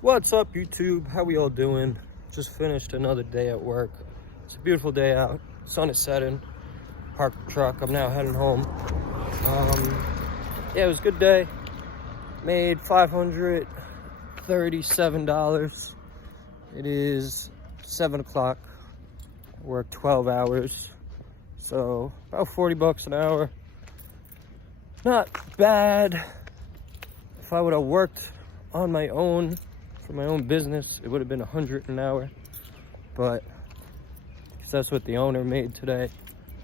What's up, YouTube? How we all doing? Just finished another day at work. It's a beautiful day out. Sun is setting. Parked the truck. I'm now heading home. Yeah, it was a good day. Made $537. It is 7 o'clock. Worked 12 hours. So about 40 bucks an hour. Not bad. If I would have worked on my own, for my own business, it would have been 100 an hour, but that's what the owner made today.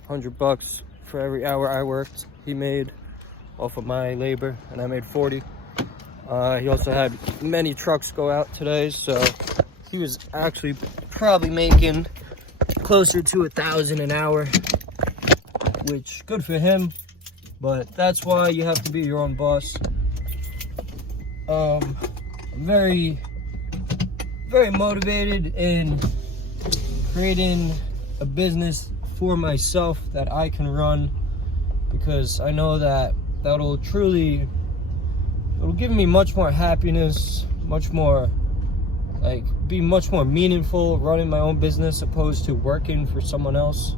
100 bucks for every hour I worked, he made off of my labor, and I made 40. He also had many trucks go out today, so he was actually probably making closer to 1,000 an hour, which good for him, but that's why you have to be your own boss. I'm very motivated in creating a business for myself that I can run, because I know that it'll give me much more happiness, much more, be much more meaningful running my own business opposed to working for someone else.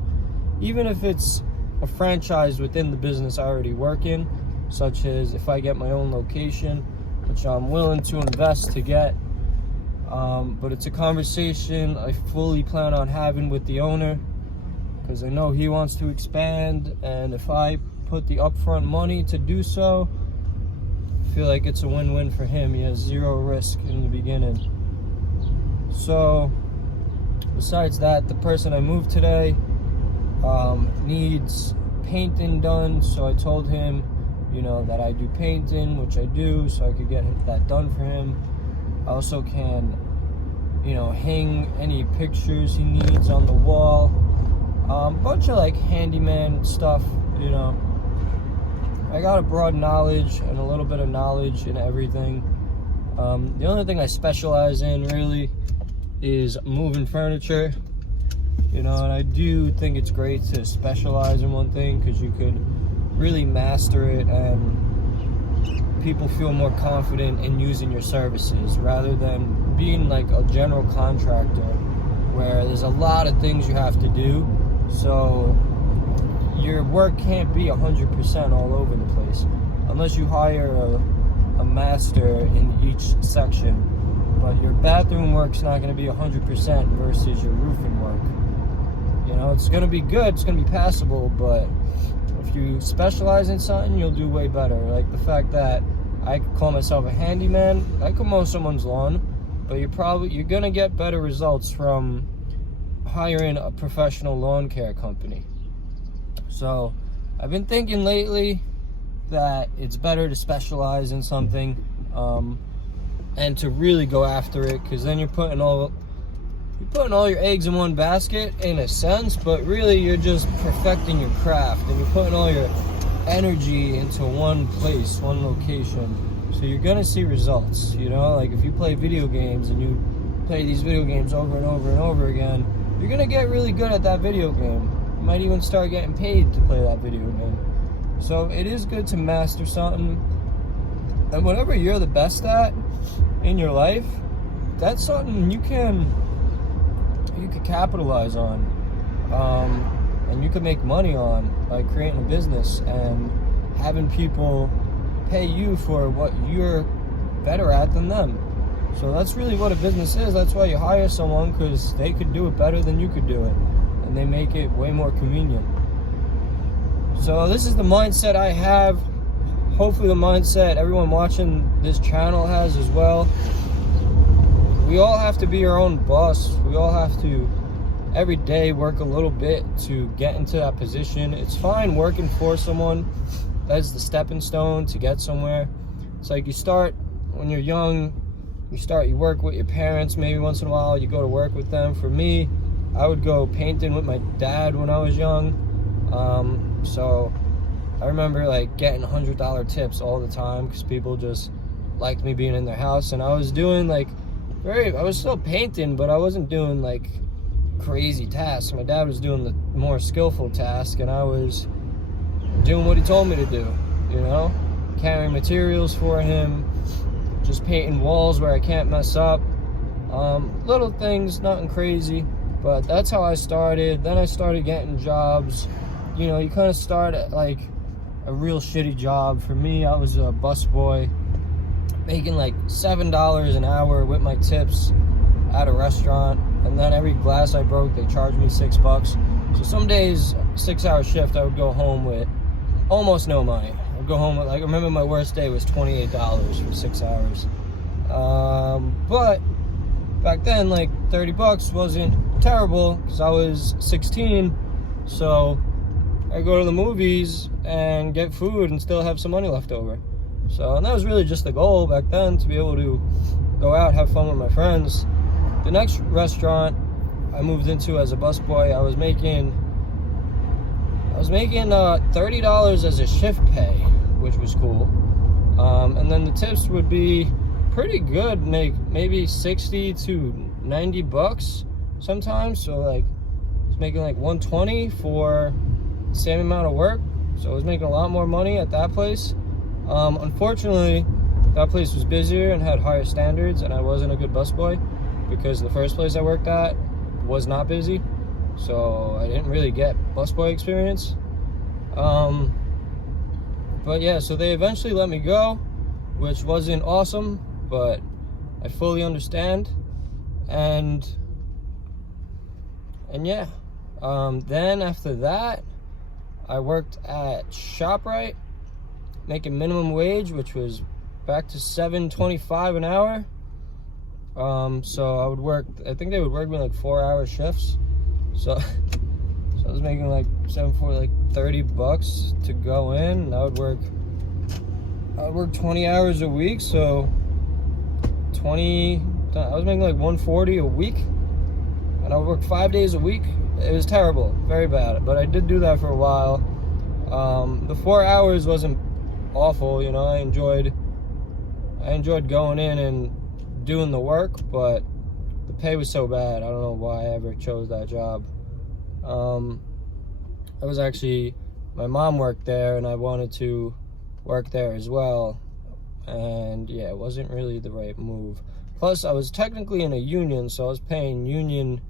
Even if it's a franchise within the business I already work in, such as if I get my own location, which I'm willing to invest to get. But it's a conversation I fully plan on having with the owner, because I know he wants to expand, and if I put the upfront money to do so, I feel like it's a win-win for him. He has zero risk in the beginning. So besides that, the person I moved today needs painting done, so I told him, that I do painting, which I do, so I could get that done for him. I also can, hang any pictures he needs on the wall. Bunch of handyman stuff, I got a broad knowledge and a little bit of knowledge in everything. The only thing I specialize in really is moving furniture, and I do think it's great to specialize in one thing, because you could really master it and people feel more confident in using your services, rather than being a general contractor where there's a lot of things you have to do, so your work can't be 100% all over the place unless you hire a master in each section. But your bathroom work's not going to be 100% versus your roofing work. It's going to be good, it's going to be passable, but if you specialize in something, you'll do way better. Like the fact that I could call myself a handyman, I could mow someone's lawn, but you're gonna get better results from hiring a professional lawn care company. So I've been thinking lately that it's better to specialize in something, and to really go after it, because then you're putting all your eggs in one basket in a sense, but really you're just perfecting your craft, and you're putting all your energy into one place, one location. So you're gonna see results, if you play video games and you play these video games over and over and over again, you're gonna get really good at that video game. You might even start getting paid to play that video game. So it is good to master something, and whatever you're the best at in your life, that's something you could capitalize on, and you could make money on by creating a business and having people pay you for what you're better at than them. So that's really what a business is. That's why you hire someone, because they could do it better than you could do it, and they make it way more convenient. So this is the mindset I have. Hopefully the mindset everyone watching this channel has as well. We all have to be our own boss. We all have to every day work a little bit to get into that position. It's fine working for someone. That's the stepping stone to get somewhere. It's like you start when you're young, you work with your parents, maybe once in a while you go to work with them. For me, I would go painting with my dad when I was young. So I remember getting $100 tips all the time, because people just liked me being in their house, and I was doing I was still painting, but I wasn't doing crazy tasks. My dad was doing the more skillful task, and I was doing what he told me to do, carrying materials for him, just painting walls where I can't mess up. Little things, nothing crazy, but that's how I started. Then I started getting jobs. You know, you kind of start at like a real shitty job. For me, I was a busboy, making like $7 an hour with my tips at a restaurant, and then every glass I broke, they charged me $6. So some days, 6-hour shift, I would go home with almost no money. I'd go home with, like, I remember my worst day was $28 for 6 hours. But back then, like, $30 wasn't terrible because I was 16. So I go to the movies and get food and still have some money left over. So, and that was really just the goal back then, to be able to go out, have fun with my friends. The next restaurant I moved into as a busboy, I was making $30 as a shift pay, which was cool. And then the tips would be pretty good, maybe 60 to 90 bucks sometimes. So like, I was making like 120 for the same amount of work. So I was making a lot more money at that place. Unfortunately, that place was busier and had higher standards, and I wasn't a good busboy because the first place I worked at was not busy. So I didn't really get busboy experience. But yeah, so they eventually let me go, which wasn't awesome, but I fully understand. And yeah, then after that, I worked at ShopRite, making minimum wage, which was back to $7.25 an hour. So I would work, I think they would work me like 4-hour shifts. So I was making like $7.40, like $30 to go in, and I would work 20 hours a week. So I was making like $140 a week, and I would work 5 days a week. It was terrible, very bad, but I did do that for a while. The 4 hours wasn't awful, you know. I enjoyed going in and doing the work, but the pay was so bad. I don't know why I ever chose that job. I was actually, my mom worked there, and I wanted to work there as well, and yeah, it wasn't really the right move. Plus, I was technically in a union, so I was paying union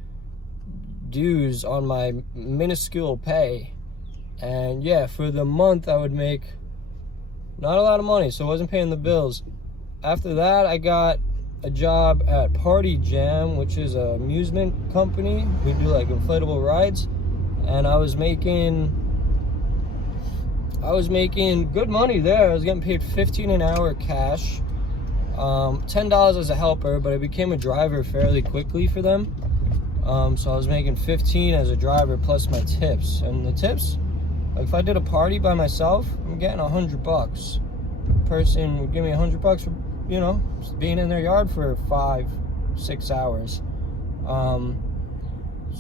dues on my minuscule pay, and yeah, for the month I would make not a lot of money, so I wasn't paying the bills. After that, I got a job at Party Jam, which is an amusement company. We do like inflatable rides, and I was making good money there. I was getting paid $15 an hour cash, $10 as a helper, but I became a driver fairly quickly for them. So I was making $15 as a driver plus my tips, and the tips, like if I did a party by myself, I'm getting $100. Person would give me $100 for, you know, just being in their yard for 5-6 hours.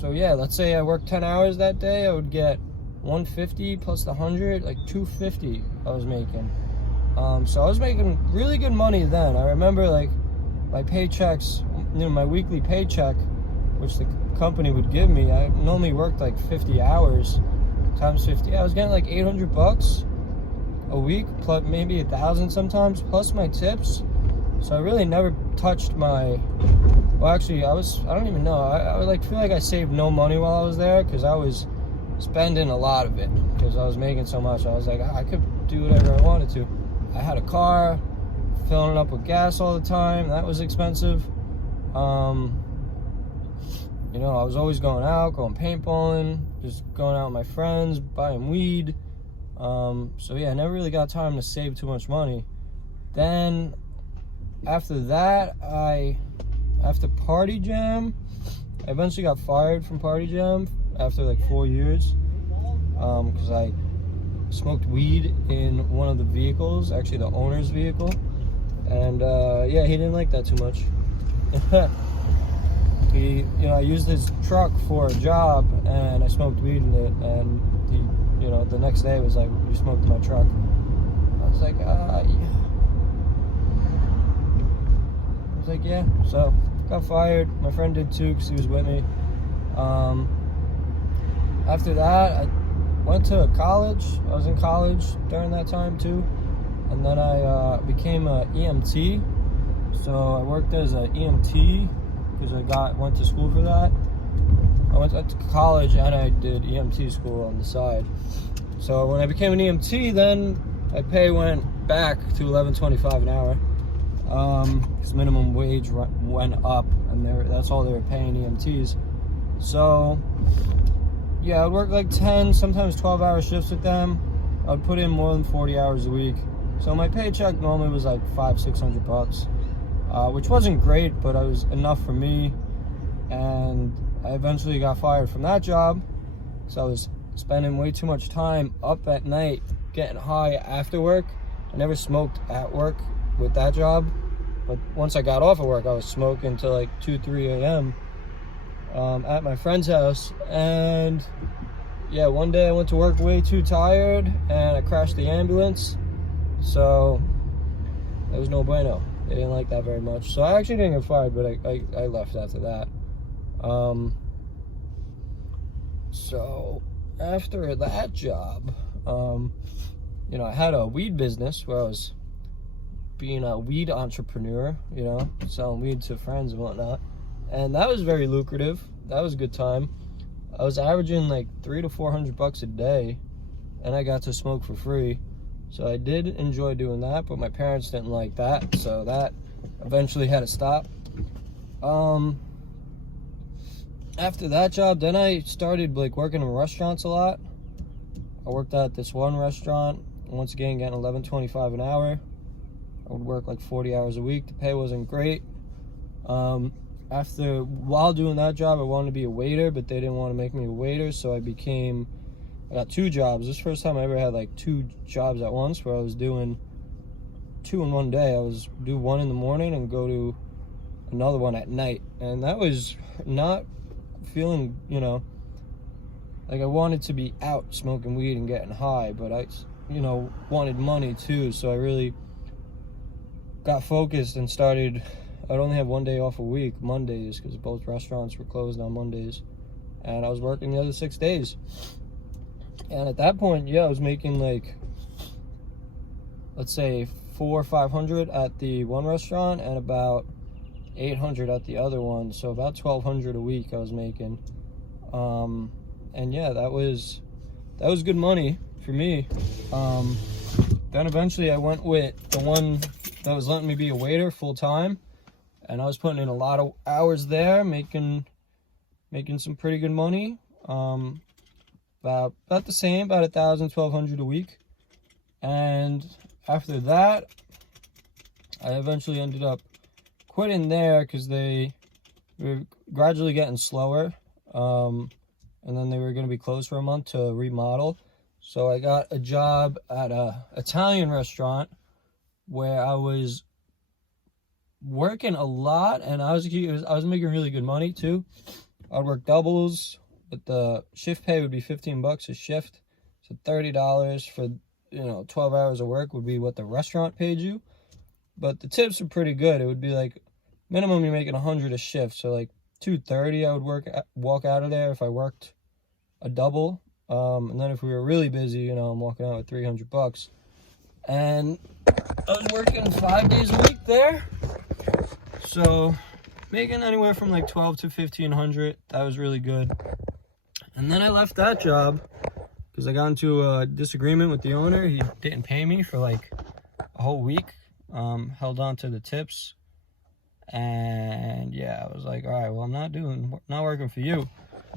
So yeah, let's say I worked 10 hours that day, I would get $150 plus the 100, like $250 I was making. So I was making really good money then. I remember like my paychecks, you know, my weekly paycheck, which the company would give me, I normally worked like 50 hours times 50. I was getting like $800 a week, plus maybe 1,000 sometimes, plus my tips. So I really never touched my, well actually I don't even know, I would like feel like I saved no money while I was there, because I was spending a lot of it, because I was making so much. I was like, I could do whatever I wanted to. I had a car, filling it up with gas all the time, that was expensive. You know, I was always going out, going paintballing, just going out with my friends, buying weed. So yeah, I never really got time to save too much money. Then after that, after Party Jam, I eventually got fired from Party Jam after like 4 years, because I smoked weed in one of the vehicles, actually the owner's vehicle, and yeah, he didn't like that too much. You know, I used his truck for a job, and I smoked weed in it, and he, you know, the next day was like, "You smoked in my truck." I was like, yeah. I was like, yeah. So got fired. My friend did too, because he was with me. After that, I went to college. I was in college during that time too, and then I became a EMT, So I worked as an EMT because I went to school for that. I went to college and I did EMT school on the side. So when I became an EMT, then my pay went back to $11.25 an hour. Because minimum wage went up, and that's all they were paying EMTs. So yeah, I'd work like 10, sometimes 12-hour shifts with them. I'd put in more than 40 hours a week. So my paycheck normally was like $500-600, which wasn't great, but it was enough for me. And I eventually got fired from that job, so I was spending way too much time up at night getting high after work. I never smoked at work with that job, but once I got off of work, I was smoking till like 2-3 a.m. At my friend's house. And yeah, one day I went to work way too tired and I crashed the ambulance, so that was no bueno. They didn't like that very much, so I actually didn't get fired, but I left after that. So after that job, you know, I had a weed business where I was being a weed entrepreneur, you know, selling weed to friends and whatnot. And that was very lucrative. That was a good time. I was averaging like $300 to $400 a day, and I got to smoke for free. So I did enjoy doing that, but my parents didn't like that, so that eventually had to stop. After that job, then I started like working in restaurants a lot. I worked at this one restaurant, once again getting $11.25 an hour. I would work like 40 hours a week. The pay wasn't great. While doing that job, I wanted to be a waiter, but they didn't want to make me a waiter, so I got 2 jobs. This is the first time I ever had like 2 jobs at once, where I was doing 2 in one day. I was do one in the morning and go to another one at night, and that was not feeling, you know, like I wanted to be out smoking weed and getting high, but I, you know, wanted money too, so I really got focused and started. I'd only have one day off a week, Mondays, because both restaurants were closed on Mondays, and I was working the other 6 days. And at that point, yeah, I was making like, let's say $400 or $500 at the one restaurant and about $800 at the other one, so about $1,200 a week I was making. And yeah, that was good money for me. Then eventually I went with the one that was letting me be a waiter full time, and I was putting in a lot of hours there, making some pretty good money. About the same, about $1,000-1,200 a week. And after that, I eventually ended up quitting there because they were gradually getting slower, and then they were going to be closed for a month to remodel. So I got a job at a Italian restaurant where I was working a lot, and I was making really good money too. I'd work doubles, but the shift pay would be $15 a shift, so $30 for, you know, 12 hours of work would be what the restaurant paid you. But the tips were pretty good. It would be like minimum you're making $100 a shift, so like $230 I would walk out of there if I worked a double. And then if we were really busy, you know, I'm walking out with $300. And I was working 5 days a week there, so making anywhere from like $1,200 to $1,500. That was really good. And then I left that job because I got into a disagreement with the owner. He didn't pay me for like a whole week. Held on to the tips, and yeah, I was like, all right, well, I'm not working for you.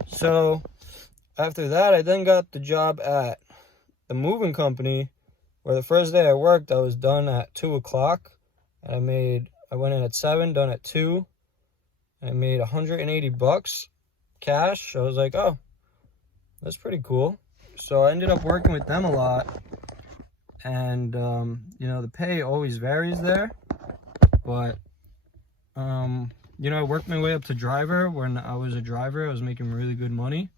So after that, I then got the job at the moving company, where the first day I worked, I was done at 2 o'clock, and I went in at 7, done at 2, and I made $180 cash. I was like, oh, that's pretty cool. So I ended up working with them a lot. And, you know, the pay always varies there, but, you know, I worked my way up to driver. When I was a driver, I was making really good money,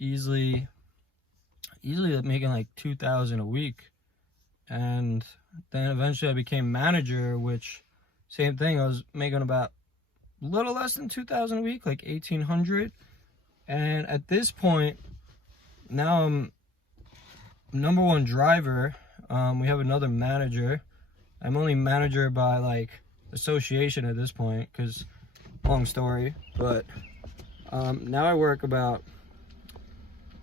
easily making like $2,000 a week. And then eventually I became manager, which same thing. I was making about a little less than $2,000 a week, like $1,800. And at this point, now I'm number one driver. We have another manager, I'm only manager by like association at this point, because long story, but now I work about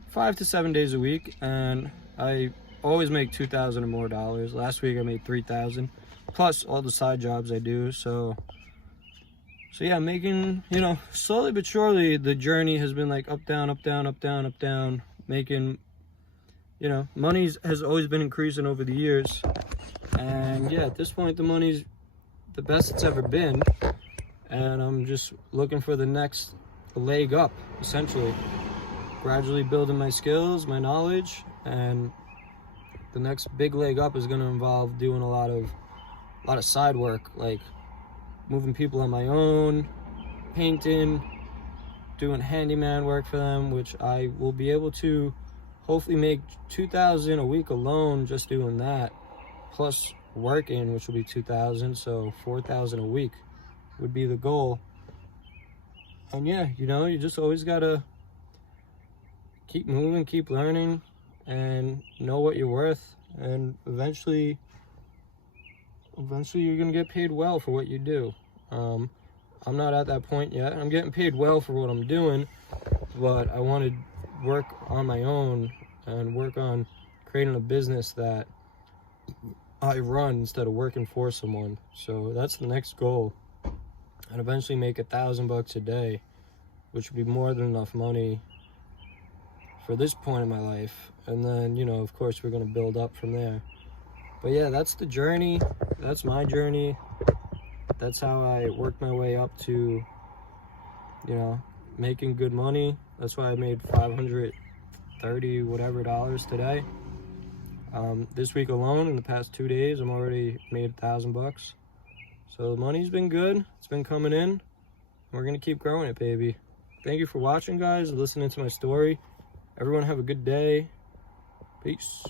5 to 7 days a week, and I always make $2,000 or more dollars. Last week I made $3,000 plus all the side jobs I do. So yeah, making, you know, slowly but surely the journey has been like up, down, up, down, up, down, up, down, making, you know, money has always been increasing over the years. And yeah, at this point the money's the best it's ever been, and I'm just looking for the next leg up, essentially. Gradually building my skills, my knowledge, and the next big leg up is going to involve doing a lot of side work, like moving people on my own, painting, doing handyman work for them, which I will be able to hopefully make $2,000 a week alone just doing that, plus working, which will be $2,000, so $4,000 a week would be the goal. And yeah, you know, you just always gotta keep moving, keep learning, and know what you're worth, and eventually you're gonna get paid well for what you do. I'm not at that point yet. I'm getting paid well for what I'm doing, but I want to work on my own and work on creating a business that I run instead of working for someone. So that's the next goal, and eventually make $1,000 a day, which would be more than enough money for this point in my life. And then, you know, of course we're going to build up from there. But yeah, that's the journey. That's my journey. That's how I worked my way up to, you know, making good money. That's why I made $530 whatever dollars today. This week alone, in the past 2 days, I'm already made $1,000. So the money's been good. It's been coming in. We're gonna keep growing it, baby. Thank you for watching, guys, and listening to my story. Everyone have a good day. Peace.